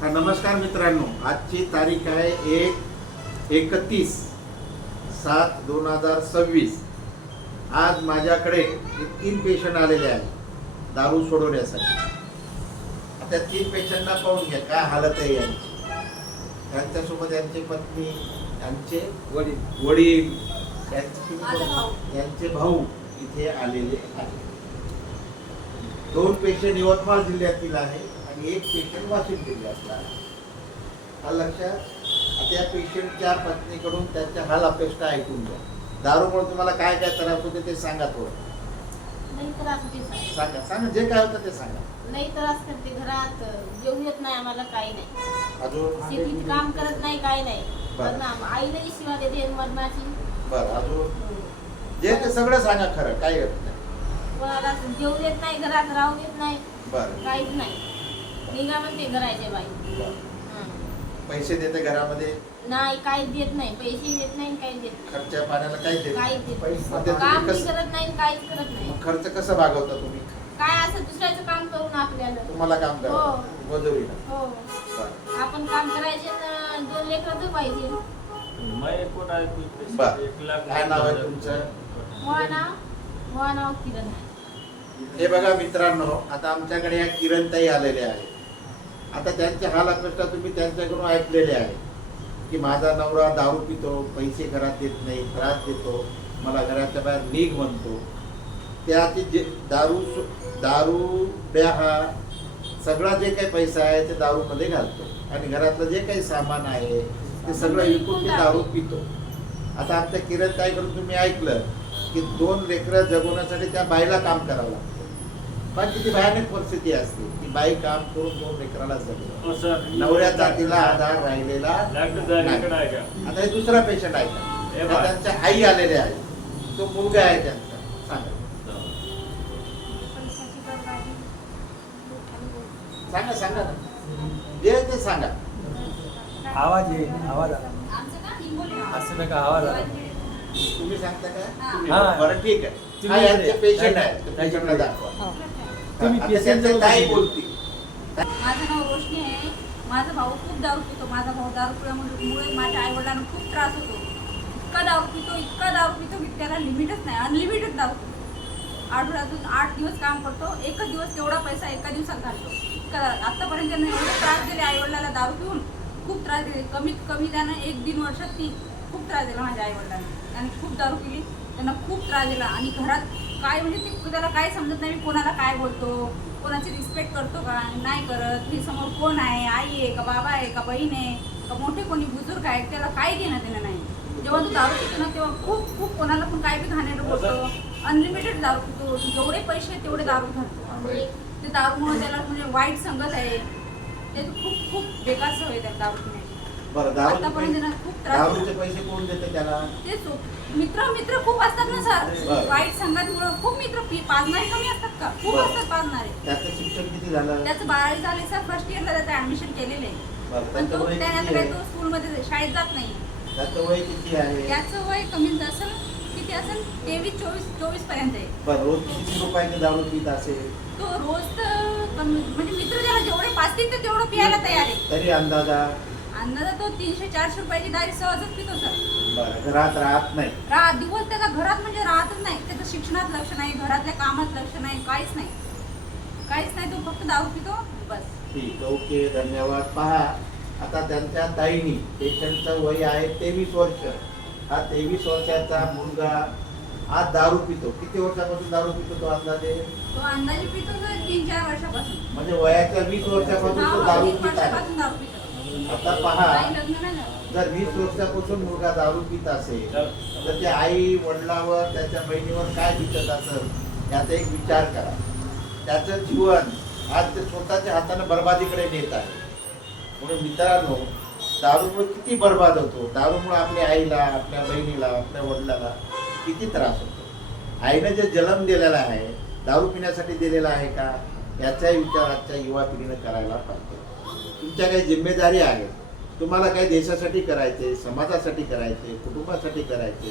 हा, नमस्कार मित्रांनो, आजची तारीख आहे 31/7/2026. आज माझ्याकडे 3 पेशंट आलेले आहेत दारू सोडवण्यासाठी. त्या 3 पेशंटना पाहून घ्या काय हालत आहे यांची. त्यांच्यासोबत यांची पत्नी, यांचे वडील, यांचे भाऊ इथे आलेले आहेत. 2 पेशंट यवतमाळ जिल्ह्यातील आहे आणि 1 पेशंट वाशिम जिल्ह्यातला आहे. हा लक्षात. आता या पेशंटच्या पत्नीकडून त्यांच्या हाल अपेक्षा ऐकून घ्या. दारूमुळे तुम्हाला काय काय त्रास होते ते सांगा थोडं. नाही त्रास होते सांगा सांगा जे काय होतं ते सांगा. नाही त्रास करते, घरात जेवू येत नाही आम्हाला, काही नाही. अजून शेतीत काम करत नाही, काही नाही. बरं. आईलाही शिवा देते मरणाची. बरं, अजून जे ते सगळं सांगा खरं, काय होत नाही. कोणाला जेवू देत नाही, घरात राहू देत नाही, बरं, काहीच नाही. निघा म्हणते घराचे बाई. बरं. पैसे देते घरामध्ये? नाही, काहीच देत नाही. पैसे देत नाही, काहीच देत नाही. खर्च पाण्याला काहीच देत काहीच देत नाही. पैसे देत काम नाही. बी करत नाही, काहीच करत नाही. खर्च कसं भागवता तुम्ही? काय असं दुसऱ्याचं काम करून आपल्याला. तुम्हाला काम करा हो. मजुरीला. हो, बरं. आपण काम करायचे, 2 लेकरं तर पाहिजे. बरं. काय नाव आहे तुमचं? नाव किरण आहे. हे बघा मित्रांनो, आता आमच्याकडे या किरणताई आलेल्या आहेत. आता त्यांचे हाल अपेक्षा तुम्ही त्यांच्याकडून ऐकलेले आहे की माझा नवरा दारू पितो, पैसे घरात देत नाही, त्रास देतो, मला घराच्या बाहेर निघ म्हणतो. त्याची जे दारूड्या हा सगळा जे काही पैसा आहे ते दारूमध्ये घालतो आणि घरातलं जे काही सामान आहे ते सगळं विकून ते दारू पितो. आता आमच्या किरणताईकडून तुम्ही ऐकलं की 2 लेकरं जगवण्यासाठी त्या बाईला काम करावं लागतं. पण किती भयानक परिस्थिती असते की बाई काम करून 2 लेकराला जगवतं. नवऱ्याचा तिला आधार राहिलेला नाही. आता हे दुसरा पेशंट आहे का? त्यांच्या आई आलेल्या आहे, तो मुलगा आहे त्यांचा. सांगा सांगा सांगा ना, जे ते सांगा. आवाज आहे, आवाज आला. असं नका, आवाज आला. तुम्ही सांगता का? तुम्ही हा. बरं, ठीक आहे. तुम्ही हा, यांचे इकडे. पेशंट आहे, पेशंटला दाखवा. तुम्ही आता patient त्यांचं जवळ काय बसा. बोलतील? माझं नाव रोशनी आहे. माझा भाऊ खूप दारू पितो. माझा भाऊ दारू पिल्यामुळे माझ्या आई वडिलांना खूप त्रास होतो. इतका दारू पितो की त्याला लिमिटच नाही, अनलिमिटेड दारू पितो. आठवड्यातून 8 दिवस काम करतो, एकच दिवस तेवढा पैसा एका दिवसात घालतो. आतापर्यंत त्यांना एवढे त्रास दिले आई वडिलांना, दारू पिऊन खूप त्रास दिले. कमीत कमी त्यानं 1-1.5 वर्षात खूप त्रास दिला माझ्या आई वडिलांना. त्यांनी खूप दारू पिली, त्यांना खूप त्रास दिला. आणि घरात काय म्हणजे त्याला काय समजत नाही, मी कोणाला काय बोलतो, कोणाची रिस्पेक्ट करतो का नाही करत, मी समोर कोण आहे, आई आहे का, बाबा आहे का, बहीण आहे का, मोठे कोणी बुजुर्ग आहे, त्याला काय घेणं देणं नाही. जेव्हा तू दारू पितो ना तेव्हा खूप खूप कोणाला पण काय बी घाणेरडं बोलतो. अनलिमिटेड दारू पितो, जेवढे पैसे तेवढे दारू घालतो. ते दारूमुळे त्याला म्हणजे वाईट संगत आहे, ते खूप खूप बेकार सवय त्याला दारू पिण्याची. बरं, आतापर्यंत त्यांना खूप त्रास दारूचे पैसे कोण देते त्याला? ते मित्र खूप असतात ना सर. बरं. वाईट संगतीमुळे खूप मित्र पाजणारे कमी असतात का? खूप बरं. असतात पाजणारे. त्याचं शिक्षण किती झालं? त्याचं 12वी झाले सर, फर्स्ट इयरला त्याचं ऍडमिशन केलेलं आहे. बरं, पण त्याचं वय त्यानंतर किती काय आहे? तो स्कूलमध्ये शाळेत जात नाही. त्याचं वय किती आहे? त्याचं वय कमी असेल, किती असेल 23-24 पर्यंत आहे. बरं, रोज किती रुपयाची दारू पित असेल? तो रोज तर म्हणजे मित्र त्याला जेवढे पाजतील ते तेवढं पियायला तयार आहे. तरी अंदाजा? अंदाजा तो 300-400 रुपयाची दारी सहजच पितो सर. बरं, घरात राहत नाही? दिवस त्याचा घरात म्हणजे राहतच नाही. त्याचं शिक्षणात लक्ष नाही, घरातल्या कामात लक्ष नाही, काहीच नाही. तो फक्त दारू पितो बस. ठीक, ओके, धन्यवाद. पहा, आता त्यांच्या ताईनी, पेशंटचं वय आहे 23 वर्ष. हा 23 वर्षाचा मुलगा आज दारू पितो. किती वर्षापासून दारू पितो तो अंदाजे? तो अंदाजे पितो 3-4 वर्षापासून. म्हणजे वयाच्या 20 वर्षापासून तो दारू 20 पित आहे. वर्षापासून दारू पितो. आता पहा, काही लग्न नाही झालं. जर 20 वर्षापासून मुलगा दारू पित असेल तर त्या आई वडिलावर, त्याच्या बहिणीवर काय बितत असेल याचा एक विचार करा. त्याचं जीवन आज ते स्वतःच्या हाताने बर्बादीकडे नेत आहे. म्हणून मित्रांनो, दारूमुळे किती बर्बाद होतो. दारूमुळे आपल्या आईला, आपल्या बहिणीला, आपल्या वडिलाला किती त्रास होतो. आईने जे जन्म दिलेला आहे दारू पिण्यासाठी दिलेला आहे का, याचाही विचार आजच्या युवा पिढीने करायला पाहिजे. तुमच्या काही जिम्मेदारी आहेत. तुम्हाला काही देशासाठी करायचे, समाजासाठी करायचे, कुटुंबासाठी करायचे,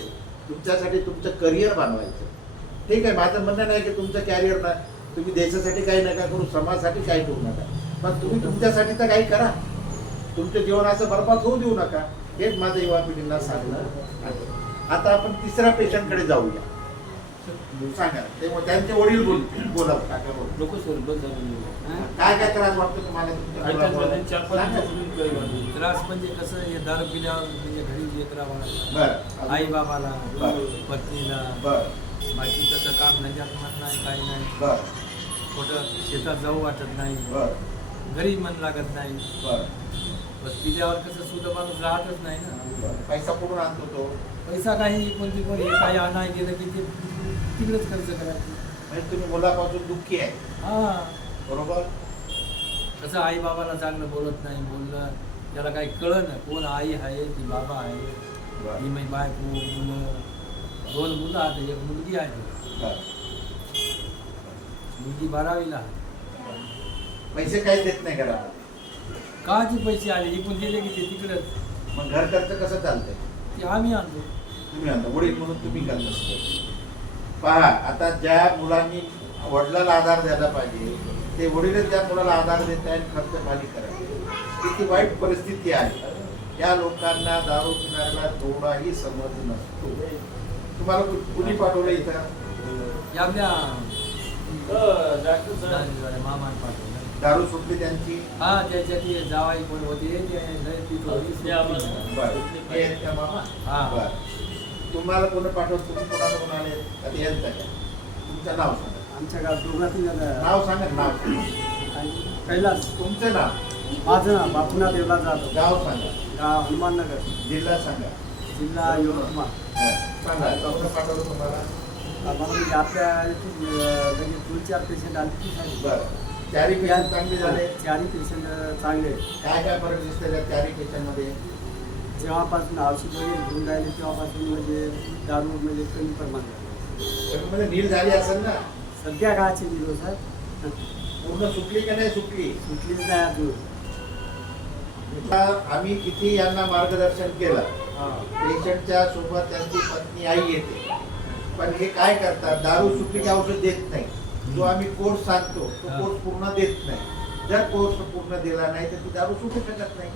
तुमच्यासाठी तुमचं करिअर बनवायचं. ठीक आहे, माझं म्हणणं नाही की तुमचं कॅरियर ना तुम्ही देशासाठी काही नका करू, समाजासाठी काही करू नका, पण तुम्ही तुमच्यासाठी तर काही करा. तुमचं जीवन असं बरबाद होऊ देऊ नका, हेच माझं युवा पिढींना सांगणं आहे. आता आपण तिसऱ्या पेशंटकडे जाऊया. सांगा, तेव्हा त्यांचे वडील बोला काका बोला. नको सर बस काय काय त्रास वाटतो तुम्हाला तुमच्या मुलामुळे? सांगा. त्रास म्हणजे कसं हे दारू पिल्यावर म्हणजे घरी लेकरा बरं. आई बाबाला बरं. पत्नीला बरं. बाकी कसं काम धंद्यात मन नाही काही नाही, बरं. कुठं शेतात जाऊ वाटत नाही, बरं. घरी मन लागत नाही. बरं. बस पिल्यावर कसं सुद्धा माणूस राहतच नाही ना. बरं. पैसा कुठून आणतो तो? पैसा काही कोणती कोणी काही आणाय गेलं की ते तिकडेच खर्च करायचं. म्हणजे तुम्ही मुलापासून दुःखी आहे, हां बरोबर? कसं आई बाबाला चांगलं बोलत नाही, बोललं त्याला काही कळलं ना कोण आई आहे की बाबा आहे. बरं. ही माझी बायको, मुलं, 2 मुलं आहेत, एक मुलगी आहे. बरं. मुलगी 12वीला आहे. पैसे काही देत नाही घरात, काची पैसे आले इकून दिले की ते तिकडेच. मग घर खर्च कसं चालतंय? ते आम्ही आणतो. तुम्ही आणता, वडील म्हणून तुम्ही करत असतो. पहा, आता ज्या मुलांनी वडिलाला आधार द्यायला पाहिजे ते वडीलच त्या मुलाला आधार देत आहे आणि खर्च पाणी करत. किती वाईट परिस्थिती आहे. या लोकांना दारू पिणाऱ्याला थोडाही समज नसतो. तुम्हाला कुणी पाठवलं इथं? हे आपल्या मामाने पाठवलं. दारू सुटली त्यांची? हा त्याच्या ती जावाई पण होते ते लय पीत होती. बरं. हे आहेत का मामा? हा. बरं. तुम्हाला कोण पाठवत? तुम्ही कोणाला कोण आले? आता यांचं आहे. तुमचं नाव सांगा. आमच्या गावात दोघांतील नाव सांगा, नाव सांगा. कैलास. तुमचं नाव? माझं नाव बापूनाथ देवला जातो. गाव सांगा. गाव हनुमाननगर, जिल्हा सांगा. जिल्हा यवतमाळ. सांगा, कोण पाठवलं तुम्हाला? आम्हाला म्हणजे आपल्या म्हणजे 2-4 पेशंट आले की साहेब. बरं. चारी पेशंट चांगले झाले? चारही पेशंट चांगले. काय काय फरक दिसतोय त्या चारी पेशंटमध्ये? जेव्हापासून औषध वगैरे घेऊन राहिले तेव्हापासून म्हणजे दारू म्हणजे कमी प्रमाणात. त्याच्यामध्ये नील झाली असेल ना? सध्या काळाचे दिवस आहेत, पूर्ण सुटली का नाही सुटली? सुटलीच नाही अजून. आता आम्ही किती यांना मार्गदर्शन केलं, पेशंटच्या सोबत त्यांची पत्नी आई येते, पण हे काय करतात, दारू सुटली की औषध देत नाही. जो आम्ही कोर्स सांगतो तो कोर्स पूर्ण देत नाही. जर कोर्स पूर्ण दिला नाही तर ती दारू सुटू शकत नाही.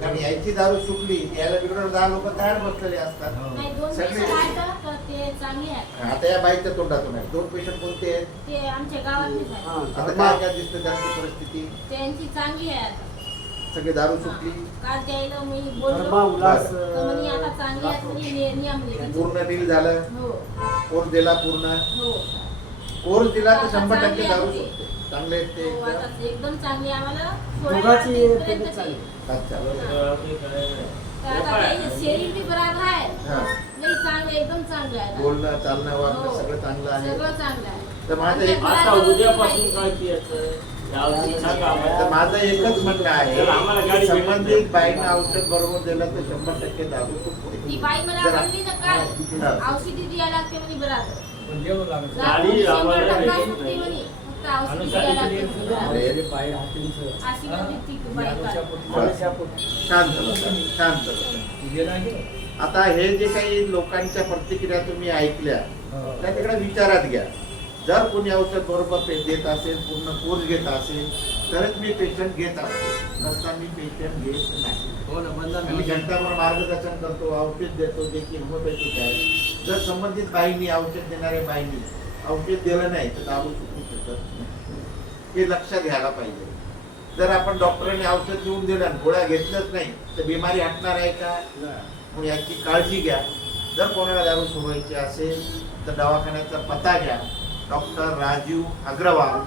कारण याची दारू सुटली याला बिघडून 10 लोक तयार बसलेले असतात. नाही, 2 सगळे. पेशंट आहेत तर ते चांगले आहेत. आता या बाईच्या तोंडातून आहे. 2 पेशंट कोणते आहेत? ते आमच्या गावातलेच आहेत. हां, आता काय काय दिसतं त्यांची परिस्थिती? त्यांची चांगली आहे आता. सगळे दारू सुटली, काल त्याला मी धर्मा बोललो उल्हास तर म्हणे आता चांगली आहेत म्हणे, नियमले. पूर्ण नील झालं. हो कोर्स दिला पूर्ण. हो कोर्स दिला तर आता 100% चांगली दारू आहे. सुटते. चांगले आहेत ते हो, एकदम. आता एकदम चांगली आम्हाला दोघांची सोडायला तब्येत चांगली. अच्छा. तर आता ते शरीर बी बराबर आहे. हां. लई चांगलं, एकदम चांगलं आहे. बोलणं चालणं वागणं हो. सगळं चांगलं आहे. सगळं चांगलं आहे. तर माझं आमच्या एक घरात आता जाऊन उद्यापासून माहिती- काय पियाचं यावरती सांगा तर आम्हाला. माझं एकच म्हणणं आहे जर आम्हाला गाडी की भेटली संबंधित तर- बाईनं औषध बरोबर दिलं तर 100% दारू ती सुटते. बाई मला जरा- म्हणली ना काल हां. औषधी द्यायला लागते म्हणे बराबर. पण जेवण लागत. गाडी आम्हाला 100% भेटली सुटते नाही. म्हणे. फक्त औषधी द्यायला लागते म्हणे बराबर. अरे, बाहेर हातींचं. अशी म्हणली ती बाई काल. शांत बसा, शांत बसा. आता हे जे काही लोकांच्या प्रतिक्रिया तुम्ही ऐकल्या त्या तिकडे विचारात घ्या. जर कोणी औषध बरोबर देत असेल, पूर्ण कोर्स घेत असेल तरच मी पेशंट घेत असतो, नसता मी पेशंट घेत नाही. हो ना, बंधन मी घंटाभर मार्गदर्शन करतो, औषध देतो, जे की होमिओपॅथिक आहे. जर संबंधित बाईंनी, औषध देणाऱ्या बाईंनी औषध दिलं नाही तर दारू सुटू शकत नाही. हे लक्षात घ्यायला पाहिजे. जर आपण डॉक्टरांनी औषध देऊन दिलं आणि गोळ्या घेतलंच नाही तर बिमारी हटणार आहे का? म्हणून याची काळजी घ्या. जर कोणाला दारू सोडायची असेल तर दवाखान्याचा पत्ता घ्या. डॉक्टर राजीव अग्रवाल,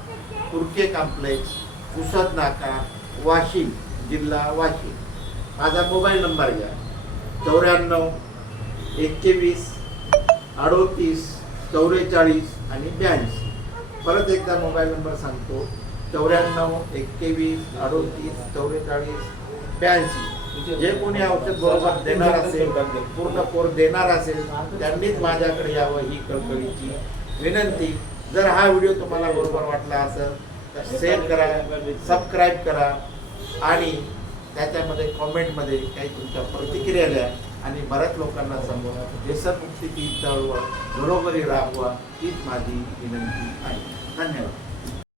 तुर्के कॉम्प्लेक्स, पुसद नाका, वाशिम, जिल्हा वाशिम. माझा मोबाईल नंबर घ्या 94 21 38 44 आणि 82. परत एकदा मोबाईल नंबर सांगतो 94 21 38 44 82. जे कोणी औषध बरोबर देणार असेल, पूर्ण कोर्स देणार असेल त्यांनीच माझ्याकडे यावं ही कळकळीची विनंती. जर हा व्हिडिओ तुम्हाला बरोबर वाटला असेल तर शेअर करा, सबस्क्राईब करा आणि त्याच्यामध्ये कॉमेंटमध्ये काही तुमच्या प्रतिक्रिया द्या आणि बऱ्याच लोकांना सांगून व्यसनमुक्तीची चळवळ घरोघरी राबवा हीच माझी विनंती आहे. धन्यवाद.